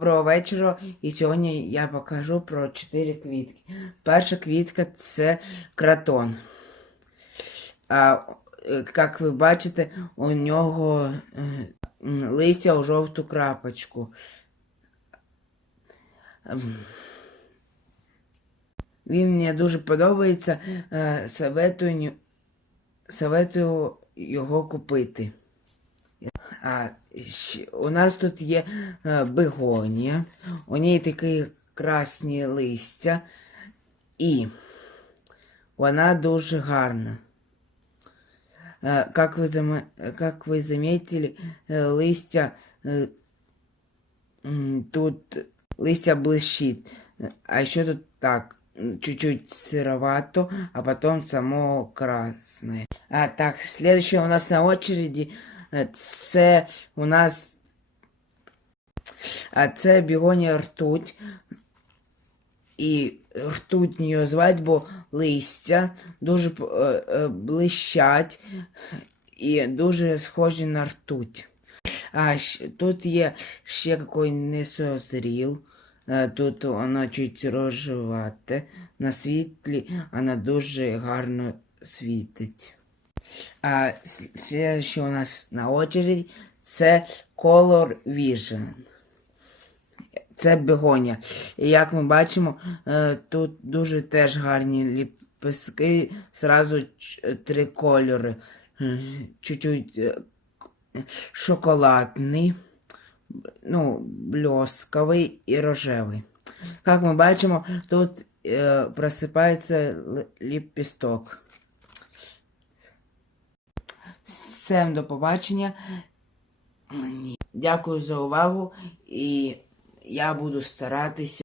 Доброго вечора. І сьогодні я покажу про чотири квітки. Перша квітка це кратон. А, е, як ви бачите, у нього е, листя у жовту крапочку. Ем, Він мені дуже подобається. Е, Советую, советую його купити. А, щ- у нас тут є е, бегонія, у неї такі красні листя, і вона дуже гарна. Е, Как ви, заме... как ви заметили, е, листя е, м, тут листя блищит. А еще тут так, м, чуть-чуть сыровато, а потом само красное. А, так, следующее у нас на очереди, е, це у нас це бігонія ртуть. І ртуть її звать, бо листя дуже е, е, блищать і дуже схожі на ртуть. А тут є ще який не созрів. Е, Тут воно чуть рожевате. На світлі вона дуже гарно світить. А с- следующее у нас на очереди це Color Vision. Це бегоня. І як ми бачимо, е, тут дуже теж гарні ліпестки, зразу три кольори. Чуть-чуть е, шоколадний, ну, бльосковий і рожевий. Як ми бачимо, тут е, просипається ліпісток. Всем до побачення. Дякую за увагу і я буду старатися.